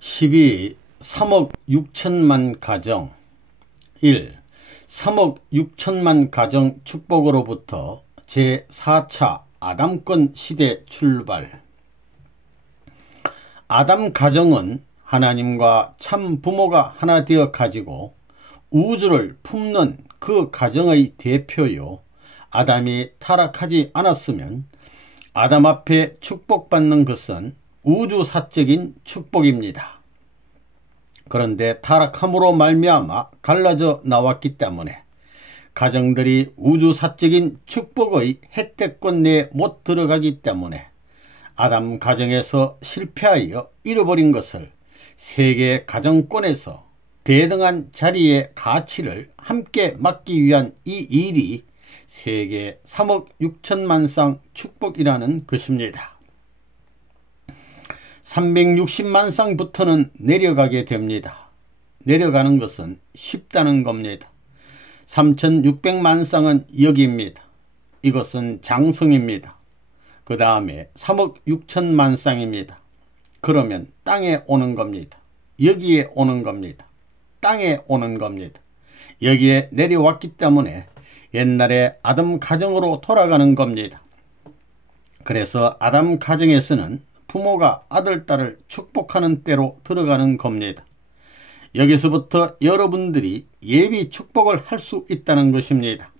12. 3억 6천만 가정. 1. 3억 6천만 가정 축복으로부터 제4차 아담권 시대 출발. 아담 가정은 하나님과 참 부모가 하나 되어 가지고 우주를 품는 그 가정의 대표요, 아담이 타락하지 않았으면 아담 앞에 축복받는 것은 우주사적인 축복입니다. 그런데 타락함으로 말미암아 갈라져 나왔기 때문에 가정들이 우주사적인 축복의 혜택권 내에 못 들어가기 때문에 아담 가정에서 실패하여 잃어버린 것을 세계 가정권에서 대등한 자리의 가치를 함께 맡기 위한 이 일이 세계 3억 6천만 쌍 축복이라는 것입니다. 360만 쌍부터는 내려가게 됩니다. 내려가는 것은 쉽다는 겁니다. 3600만 쌍은 여기입니다. 이것은 장성입니다. 그 다음에 3억 6천만 쌍입니다. 그러면 땅에 오는 겁니다. 여기에 오는 겁니다. 땅에 오는 겁니다. 여기에 내려왔기 때문에 옛날에 아담 가정으로 돌아가는 겁니다. 그래서 아담 가정에서는 부모가 아들, 딸을 축복하는 때로 들어가는 겁니다. 여기서부터 여러분들이 예비 축복을 할 수 있다는 것입니다.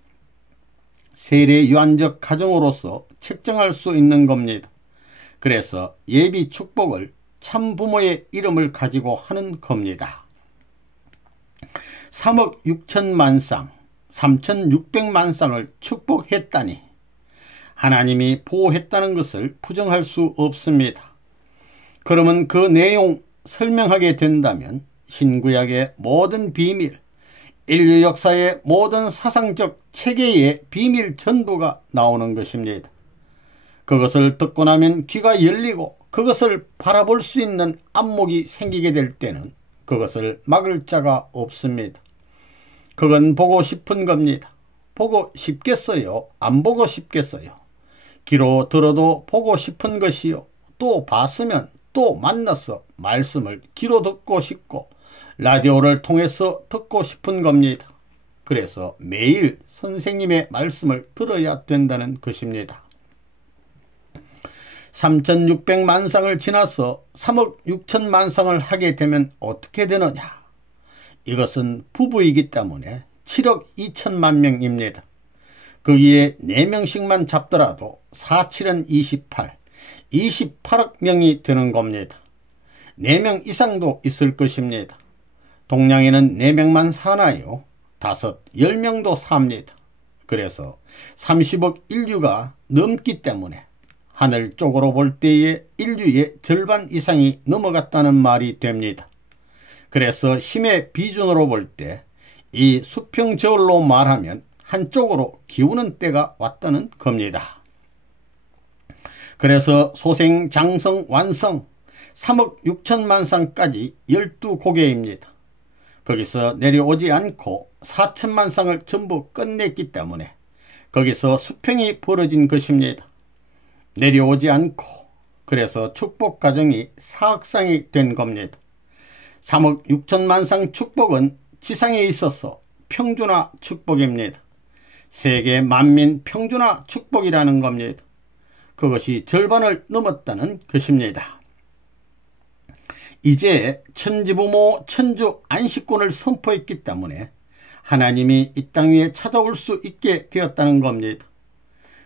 세례 유한적 가정으로서 책정할 수 있는 겁니다. 그래서 예비 축복을 참 부모의 이름을 가지고 하는 겁니다. 3억 6천만 쌍, 3600만 쌍을 축복했다니 하나님이 보호했다는 것을 부정할 수 없습니다. 그러면 그 내용 설명하게 된다면 신구약의 모든 비밀, 인류 역사의 모든 사상적 체계의 비밀 전부가 나오는 것입니다. 그것을 듣고 나면 귀가 열리고 그것을 바라볼 수 있는 안목이 생기게 될 때는 그것을 막을 자가 없습니다. 그건 보고 싶은 겁니다. 보고 싶겠어요? 안 보고 싶겠어요? 귀로 들어도 보고 싶은 것이요, 또 봤으면 또 만나서 말씀을 귀로 듣고 싶고 라디오를 통해서 듣고 싶은 겁니다. 그래서 매일 선생님의 말씀을 들어야 된다는 것입니다. 3600만 쌍을 지나서 3억 6천만 쌍을 하게 되면 어떻게 되느냐? 이것은 부부이기 때문에 7억 2천만 명입니다. 거기에 4명씩만 잡더라도 4, 7은 28, 28억 명이 되는 겁니다. 4명 이상도 있을 것입니다. 동양에는 4명만 사나요? 5, 10명도 삽니다. 그래서 30억 인류가 넘기 때문에 하늘 쪽으로 볼 때에 인류의 절반 이상이 넘어갔다는 말이 됩니다. 그래서 힘의 비준으로 볼 때 이 수평저울로 말하면 한쪽으로 기우는 때가 왔다는 겁니다. 그래서 소생, 장성, 완성 3억 6천만 쌍까지 12고개입니다. 거기서 내려오지 않고 4천만 쌍을 전부 끝냈기 때문에 거기서 수평이 벌어진 것입니다. 내려오지 않고 그래서 축복 가정이 4억 쌍이 된 겁니다. 3억 6천만 쌍 축복은 지상에 있어서 평준화 축복입니다. 세계 만민 평준화 축복이라는 겁니다. 그것이 절반을 넘었다는 것입니다. 이제 천지부모 천주 안식권을 선포했기 때문에 하나님이 이 땅 위에 찾아올 수 있게 되었다는 겁니다.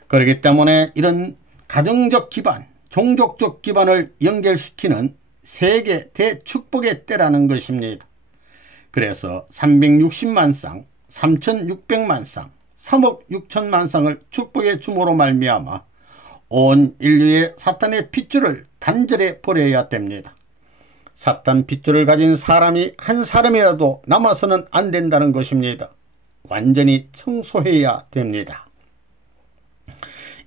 그렇기 때문에 이런 가정적 기반, 종족적 기반을 연결시키는 세계 대축복의 때라는 것입니다. 그래서 360만 쌍, 3600만 쌍, 3억 6천만 쌍을 축복해 줌으로 말미암아 온 인류의 사탄의 핏줄을 단절해 버려야 됩니다. 사탄 핏줄을 가진 사람이 한 사람이라도 남아서는 안 된다는 것입니다. 완전히 청소해야 됩니다.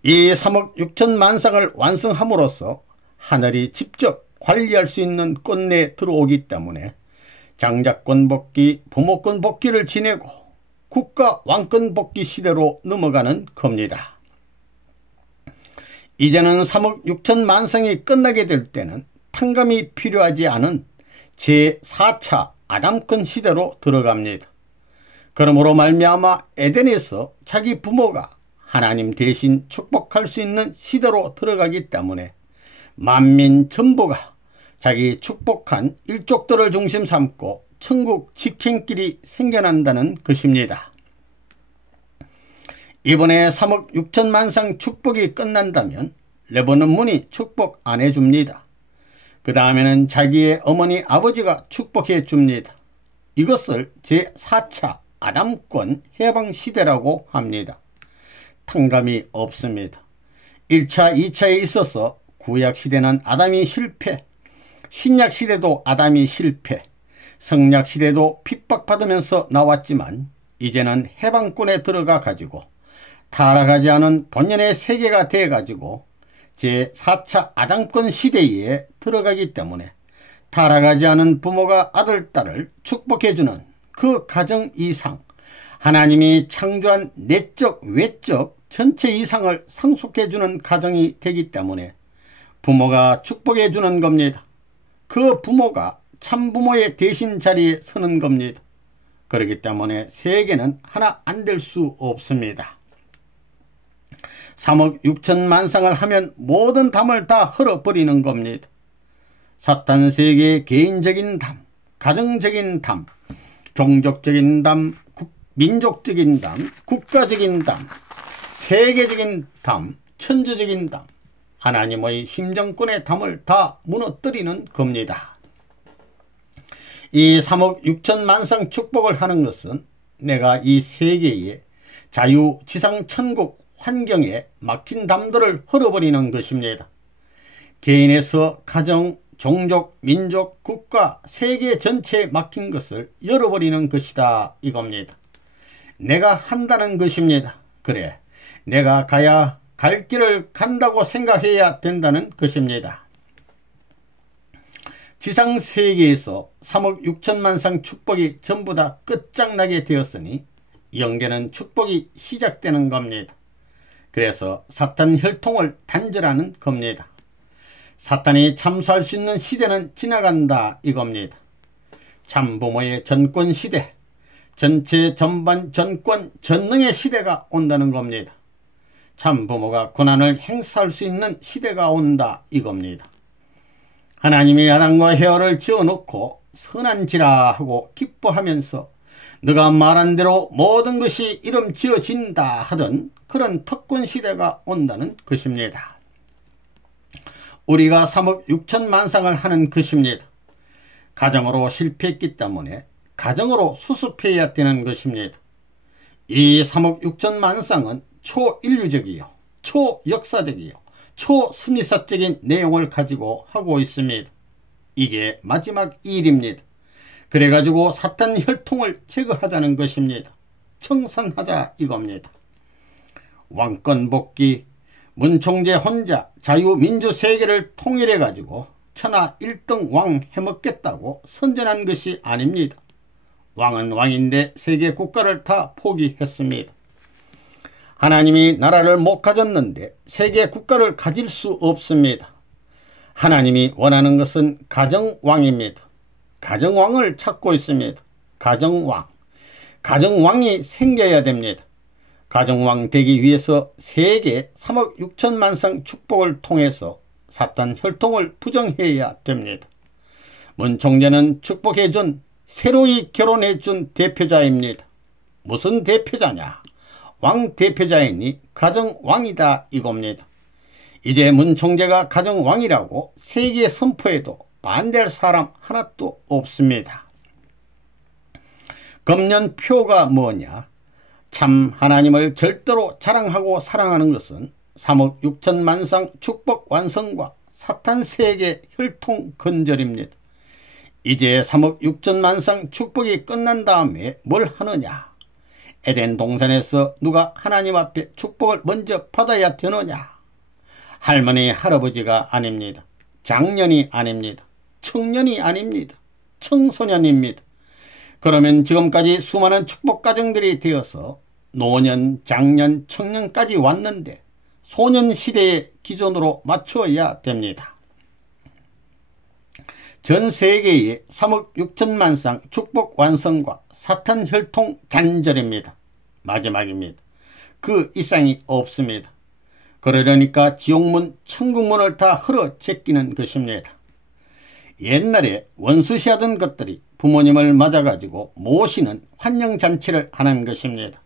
이 3억 6천만 쌍을 완성함으로써 하늘이 직접 관리할 수 있는 권 내에 들어오기 때문에 장자권 복귀, 부모권 복귀를 지내고 국가 왕권 복귀 시대로 넘어가는 겁니다. 이제는 3억 6천만 쌍이 끝나게 될 때는 탕감이 필요하지 않은 제4차 아담권 시대로 들어갑니다. 그러므로 말미암아 에덴에서 자기 부모가 하나님 대신 축복할 수 있는 시대로 들어가기 때문에 만민 전부가 자기 축복한 일족들을 중심 삼고 천국 직행길이 생겨난다는 것입니다. 이번에 3억 6천만 상 축복이 끝난다면 레버넌 문이 축복 안 해줍니다. 그 다음에는 자기의 어머니 아버지가 축복해 줍니다. 이것을 제4차 아담권 해방시대라고 합니다. 탕감이 없습니다. 1차, 2차에 있어서 구약시대는 아담이 실패, 신약시대도 아담이 실패, 성약시대도 핍박받으면서 나왔지만 이제는 해방권에 들어가 가지고 타락하지 않은 본연의 세계가 돼 가지고 제4차 아담권 시대에 들어가기 때문에 타락하지 않은 부모가 아들, 딸을 축복해주는 그 가정 이상, 하나님이 창조한 내적, 외적 전체 이상을 상속해주는 가정이 되기 때문에 부모가 축복해주는 겁니다. 그 부모가 참부모의 대신 자리에 서는 겁니다. 그렇기 때문에 세계는 하나 안 될 수 없습니다. 3억 6천만 상을 하면 모든 담을 다 헐어버리는 겁니다. 사탄 세계의 개인적인 담, 가정적인 담, 종족적인 담, 민족적인 담, 국가적인 담, 세계적인 담, 천주적인 담, 하나님의 심정권의 담을 다 무너뜨리는 겁니다. 이 3억 6천만 상 축복을 하는 것은 내가 이 세계의 자유, 지상, 천국, 환경에 막힌 담들을 헐어버리는 것입니다. 개인에서 가정, 종족, 민족, 국가, 세계 전체에 막힌 것을 열어버리는 것이다 이겁니다. 내가 한다는 것입니다. 그래, 내가 가야 갈 길을 간다고 생각해야 된다는 것입니다. 지상 세계에서 3억 6천만 상 축복이 전부 다 끝장나게 되었으니 영계는 축복이 시작되는 겁니다. 그래서 사탄 혈통을 단절하는 겁니다. 사탄이 참수할 수 있는 시대는 지나간다 이겁니다. 참부모의 전권 시대, 전체 전반 전권 전능의 시대가 온다는 겁니다. 참부모가 권한을 행사할 수 있는 시대가 온다 이겁니다. 하나님이 아담과 헤어를 지어놓고 선한지라 하고 기뻐하면서 너가 말한 대로 모든 것이 이름 지어진다 하던 그런 특권 시대가 온다는 것입니다. 우리가 3억 6천만 상을 하는 것입니다. 가정으로 실패했기 때문에 가정으로 수습해야 되는 것입니다. 이 3억 6천만 상은 초인류적이요, 초역사적이요, 초스미사적인 내용을 가지고 하고 있습니다. 이게 마지막 일입니다. 그래가지고 사탄 혈통을 제거하자는 것입니다. 청산하자 이겁니다. 왕권 복귀, 문총재 혼자 자유민주 세계를 통일해가지고 천하 1등 왕 해먹겠다고 선전한 것이 아닙니다. 왕은 왕인데 세계 국가를 다 포기했습니다. 하나님이 나라를 못 가졌는데 세계 국가를 가질 수 없습니다. 하나님이 원하는 것은 가정왕입니다. 가정왕을 찾고 있습니다. 가정왕. 가정왕이 생겨야 됩니다. 가정왕 되기 위해서 세계 3억 6천만 상 축복을 통해서 사탄 혈통을 부정해야 됩니다. 문 총재는 축복해준, 새로이 결혼해준 대표자입니다. 무슨 대표자냐? 왕 대표자이니 가정왕이다 이겁니다. 이제 문 총재가 가정왕이라고 세계 선포해도 반대할 사람 하나도 없습니다. 금년표가 뭐냐? 참 하나님을 절대로 자랑하고 사랑하는 것은 3억 6천만 상 축복 완성과 사탄 세계 혈통 건절입니다. 이제 3억 6천만 상 축복이 끝난 다음에 뭘 하느냐? 에덴 동산에서 누가 하나님 앞에 축복을 먼저 받아야 되느냐? 할머니, 할아버지가 아닙니다. 장년이 아닙니다. 청년이 아닙니다. 청소년입니다. 그러면 지금까지 수많은 축복 가정들이 되어서 노년, 장년, 청년까지 왔는데 소년 시대의 기준으로 맞춰야 됩니다. 전 세계의 3억 6천만 쌍 축복 완성과 사탄 혈통 단절입니다. 마지막입니다. 그 이상이 없습니다. 그러려니까 지옥문 천국문을 다 흘러 제끼는 것입니다. 옛날에 원수시하던 것들이 부모님을 맞아가지고 모시는 환영잔치를 하는 것입니다.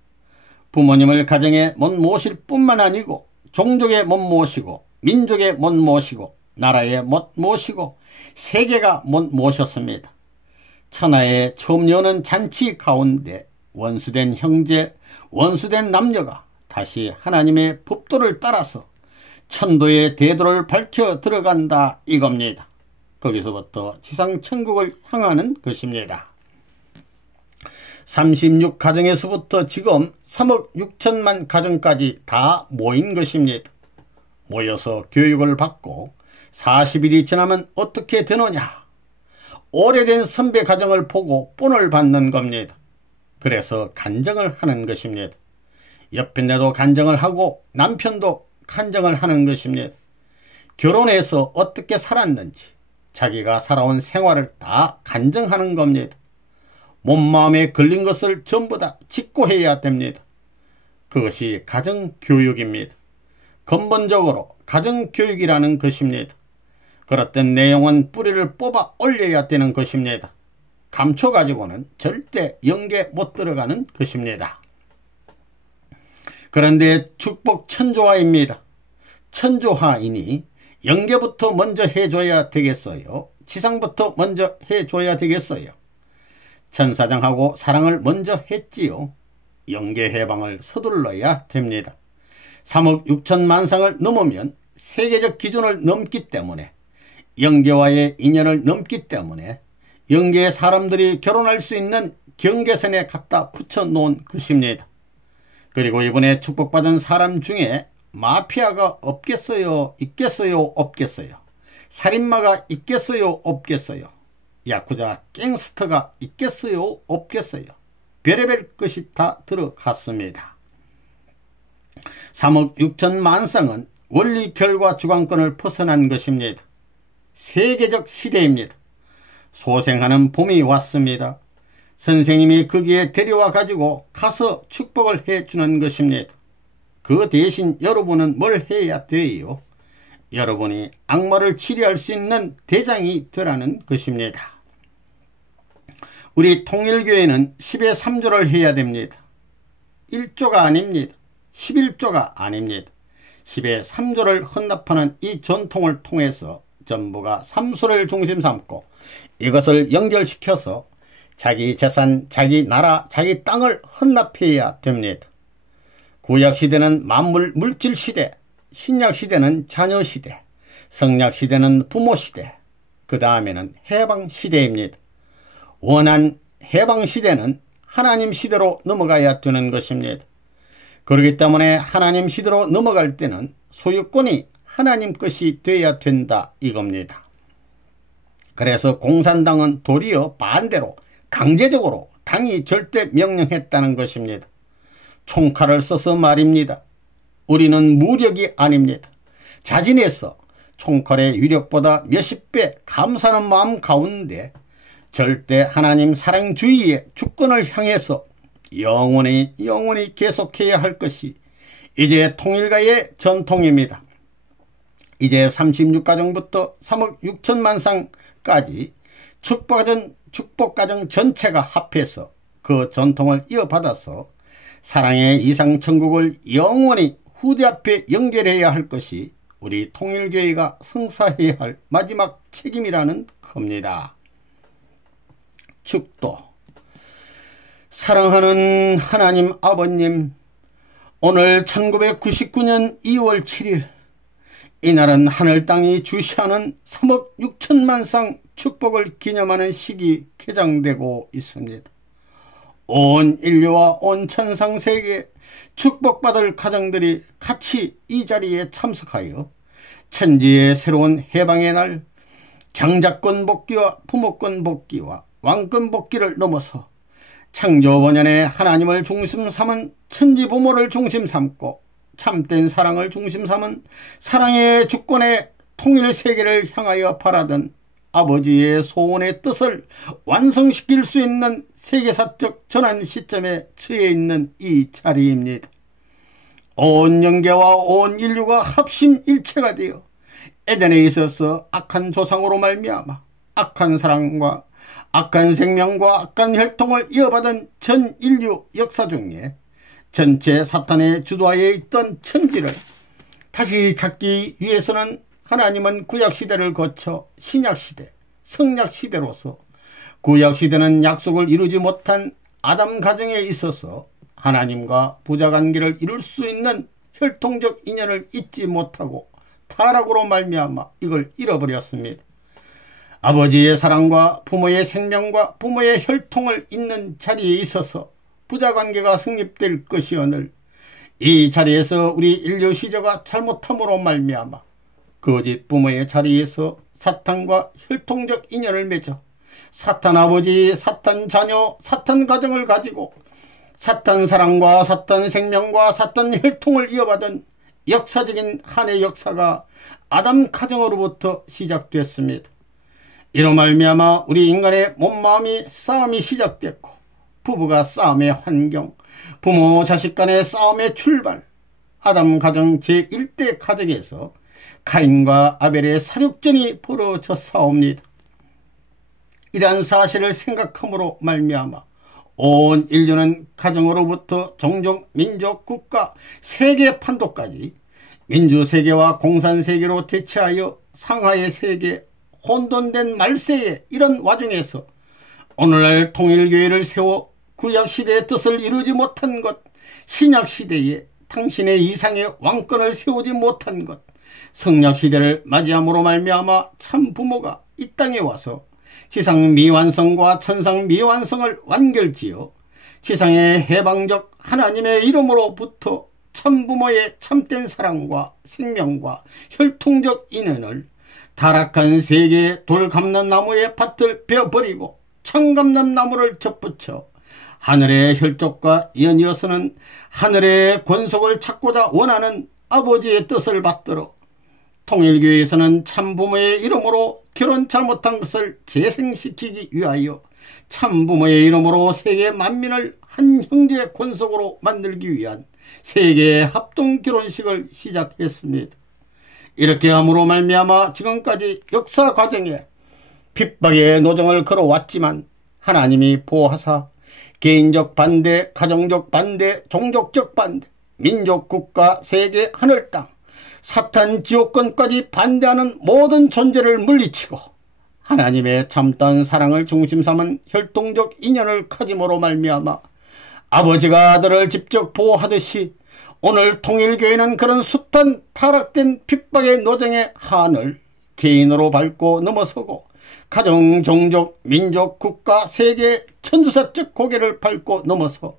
부모님을 가정에 못 모실 뿐만 아니고 종족에 못 모시고 민족에 못 모시고 나라에 못 모시고 세계가 못 모셨습니다. 천하에 처음 여는 잔치 가운데 원수된 형제, 원수된 남녀가 다시 하나님의 법도를 따라서 천도의 대도를 밝혀 들어간다 이겁니다. 거기서부터 지상천국을 향하는 것입니다. 36가정에서부터 지금 3억 6천만 가정까지 다 모인 것입니다. 모여서 교육을 받고 40일이 지나면 어떻게 되느냐? 오래된 선배 가정을 보고 본을 받는 겁니다. 그래서 간증을 하는 것입니다. 옆편에도 간증을 하고 남편도 간증을 하는 것입니다. 결혼해서 어떻게 살았는지 자기가 살아온 생활을 다 간증하는 겁니다. 몸마음에 걸린 것을 전부 다 직고해야 됩니다. 그것이 가정교육입니다. 근본적으로 가정교육이라는 것입니다. 그렇던 내용은 뿌리를 뽑아 올려야 되는 것입니다. 감춰가지고는 절대 영계 못 들어가는 것입니다. 그런데 축복 천조화입니다. 천조화이니 영계부터 먼저 해줘야 되겠어요? 지상부터 먼저 해줘야 되겠어요? 천사장하고 사랑을 먼저 했지요. 영계 해방을 서둘러야 됩니다. 3억 6천만 상을 넘으면 세계적 기준을 넘기 때문에 영계와의 인연을 넘기 때문에 영계의 사람들이 결혼할 수 있는 경계선에 갖다 붙여놓은 것입니다. 그리고 이번에 축복받은 사람 중에 마피아가 없겠어요? 있겠어요? 없겠어요? 살인마가 있겠어요? 없겠어요? 야쿠자 갱스터가 있겠어요? 없겠어요? 별의별 것이 다 들어갔습니다. 3억 6천만 쌍은 원리 결과 주관권을 벗어난 것입니다. 세계적 시대입니다. 소생하는 봄이 왔습니다. 선생님이 거기에 데려와 가지고 가서 축복을 해주는 것입니다. 그 대신 여러분은 뭘 해야 돼요? 여러분이 악마를 치료할 수 있는 대장이 되라는 것입니다. 우리 통일교회는 10의 3조를 해야 됩니다. 1조가 아닙니다. 11조가 아닙니다. 10의 3조를 헌납하는 이 전통을 통해서 전부가 삼수를 중심 삼고 이것을 연결시켜서 자기 재산, 자기 나라, 자기 땅을 헌납해야 됩니다. 구약시대는 만물 물질시대, 신약시대는 자녀시대, 성약시대는 부모시대, 그 다음에는 해방시대입니다. 원한 해방시대는 하나님 시대로 넘어가야 되는 것입니다. 그렇기 때문에 하나님 시대로 넘어갈 때는 소유권이 하나님 것이 돼야 된다 이겁니다. 그래서 공산당은 도리어 반대로 강제적으로 당이 절대 명령했다는 것입니다. 총칼을 써서 말입니다. 우리는 무력이 아닙니다. 자진해서 총칼의 위력보다 몇십 배 감사하는 마음 가운데 절대 하나님 사랑주의의 주권을 향해서 영원히 계속해야 할 것이 이제 통일가의 전통입니다. 이제 36가정부터 3억 6천만 상까지 축복가정 전체가 합해서 그 전통을 이어받아서 사랑의 이상천국을 영원히 후대 앞에 연결해야 할 것이 우리 통일교회가 성사해야 할 마지막 책임이라는 겁니다. 축도. 사랑하는 하나님 아버님, 오늘 1999년 2월 7일 이날은 하늘 땅이 주시하는 3억 6천만 상 축복을 기념하는 시기 개장되고 있습니다. 온 인류와 온 천상세계 축복받을 가정들이 같이 이 자리에 참석하여 천지의 새로운 해방의 날, 장자권 복귀와 부모권 복귀와 왕권 복귀를 넘어서 창조번연의 하나님을 중심 삼은 천지 부모를 중심 삼고 참된 사랑을 중심 삼은 사랑의 주권의 통일 세계를 향하여 바라던 아버지의 소원의 뜻을 완성시킬 수 있는 세계사적 전환 시점에 처해 있는 이 자리입니다. 온 영계와 온 인류가 합심일체가 되어 에덴에 있어서 악한 조상으로 말미암아 악한 사랑과 악한 생명과 악한 혈통을 이어받은 전 인류 역사 중에 전체 사탄의 주도하에 있던 천지를 다시 찾기 위해서는 하나님은 구약시대를 거쳐 신약시대, 성약시대로서 구약시대는 약속을 이루지 못한 아담 가정에 있어서 하나님과 부자관계를 이룰 수 있는 혈통적 인연을 잊지 못하고 타락으로 말미암아 이걸 잃어버렸습니다. 아버지의 사랑과 부모의 생명과 부모의 혈통을 잇는 자리에 있어서 부자관계가 성립될 것이오늘 이 자리에서 우리 인류 시조가 잘못함으로 말미암아 거짓 부모의 자리에서 사탄과 혈통적 인연을 맺어 사탄 아버지, 사탄 자녀, 사탄 가정을 가지고 사탄 사랑과 사탄 생명과 사탄 혈통을 이어받은 역사적인 한해 역사가 아담 가정으로부터 시작됐습니다. 이로 말미암아 우리 인간의 몸마음이 싸움이 시작됐고 부부가 싸움의 환경, 부모 자식 간의 싸움의 출발, 아담 가정 제1대 가정에서 가인과 아벨의 사륙전이 벌어졌사옵니다. 이러한 사실을 생각함으로 말미암아 온 인류는 가정으로부터 종족, 민족, 국가, 세계 판도까지 민주세계와 공산세계로 대체하여 상하의 세계, 혼돈된 말세의 이런 와중에서 오늘날 통일교회를 세워 구약시대의 뜻을 이루지 못한 것, 신약시대에 당신의 이상의 왕권을 세우지 못한 것, 성약시대를 맞이함으로 말미암아 참 부모가 이 땅에 와서 지상 미완성과 천상 미완성을 완결지어 지상의 해방적 하나님의 이름으로부터 참부모의 참된 사랑과 생명과 혈통적 인연을 타락한 세계의 돌감람나무의 밭을 베어버리고 청감람나무를 접붙여 하늘의 혈족과 연이어서는 하늘의 권속을 찾고자 원하는 아버지의 뜻을 받들어 통일교회에서는 참부모의 이름으로 결혼 잘못한 것을 재생시키기 위하여 참부모의 이름으로 세계 만민을 한 형제의 권속으로 만들기 위한 세계 합동 결혼식을 시작했습니다. 이렇게 함으로 말미암아 지금까지 역사 과정에 핍박의 노정을 걸어왔지만 하나님이 보호하사 개인적 반대, 가정적 반대, 종족적 반대, 민족, 국가, 세계, 하늘, 땅, 사탄, 지옥권까지 반대하는 모든 존재를 물리치고 하나님의 참다운 사랑을 중심 삼은 혈통적 인연을 가짐으로 말미암아 아버지가 아들을 직접 보호하듯이 오늘 통일교회는 그런 숱한 타락된 핍박의 노정의 한을 개인으로 밟고 넘어서고 가정, 종족, 민족, 국가, 세계, 천주사적 고개를 밟고 넘어서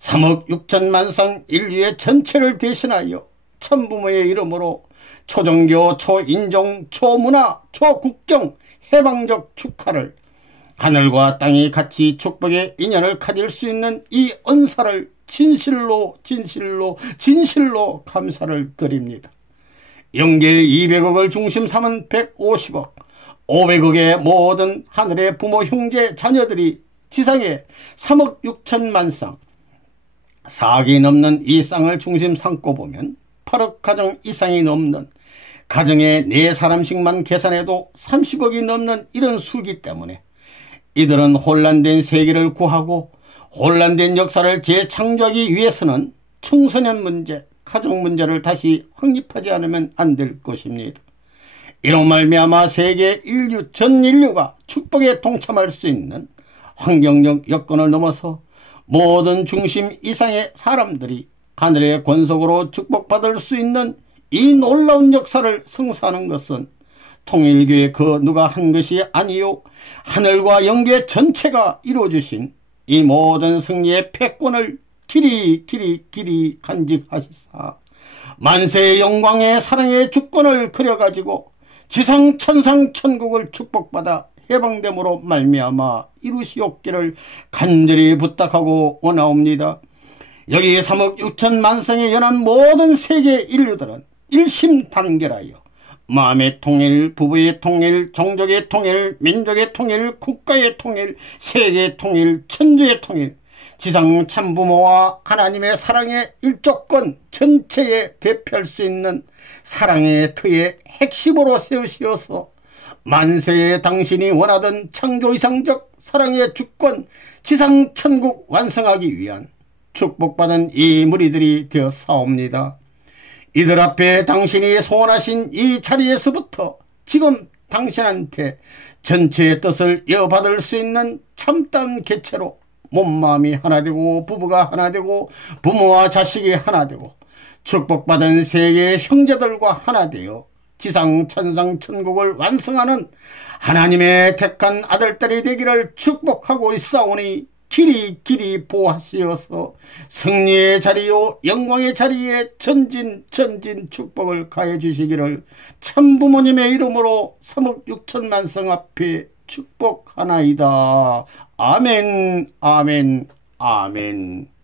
3억 6천만 상 인류의 전체를 대신하여 참부모의 이름으로 초종교, 초인종, 초문화, 초국경, 해방적 축하를 하늘과 땅이 같이 축복의 인연을 가질 수 있는 이 은사를 진실로 감사를 드립니다. 영계 200억을 중심 삼은 150억, 500억의 모든 하늘의 부모, 형제, 자녀들이 지상에 3억 6천만 쌍, 4억이 넘는 이 쌍을 중심 삼고 보면 8억 가정 이상이 넘는 가정에 4사람씩만 계산해도 30억이 넘는 이런 수기 때문에 이들은 혼란된 세계를 구하고 혼란된 역사를 재창조하기 위해서는 청소년 문제, 가정 문제를 다시 확립하지 않으면 안 될 것입니다. 이로 말미암아 세계 인류 전 인류가 축복에 동참할 수 있는 환경적 여건을 넘어서 모든 중심 이상의 사람들이 하늘의 권속으로 축복받을 수 있는 이 놀라운 역사를 성사하는 것은 통일교회 그 누가 한 것이 아니요 하늘과 영계 전체가 이루어주신 이 모든 승리의 패권을 길이 간직하시사 만세의 영광의 사랑의 주권을 그려가지고 지상 천상 천국을 축복받아 해방됨으로 말미암아 이루시옵기를 간절히 부탁하고 원하옵니다. 여기 3억 6천만 성에 연한 모든 세계 인류들은 일심단결하여 마음의 통일, 부부의 통일, 종족의 통일, 민족의 통일, 국가의 통일, 세계의 통일, 천주의 통일, 지상 참부모와 하나님의 사랑의 일조권 전체에 대표할 수 있는 사랑의 터의 핵심으로 세우시어서 만세에 당신이 원하던 창조이상적 사랑의 주권 지상천국 완성하기 위한 축복받은 이 무리들이 되었사옵니다. 이들 앞에 당신이 소원하신 이 자리에서부터 지금 당신한테 전체의 뜻을 이어받을 수 있는 참다운 개체로 몸마음이 하나 되고 부부가 하나 되고 부모와 자식이 하나 되고 축복받은 세계의 형제들과 하나 되어 지상 천상 천국을 완성하는 하나님의 택한 아들딸이 되기를 축복하고 있사오니 길이 보호하시어서 승리의 자리요 영광의 자리에 전진 축복을 가해 주시기를 참부모님의 이름으로 3억 6천만 성 앞에 축복하나이다. 아멘 아멘 아멘.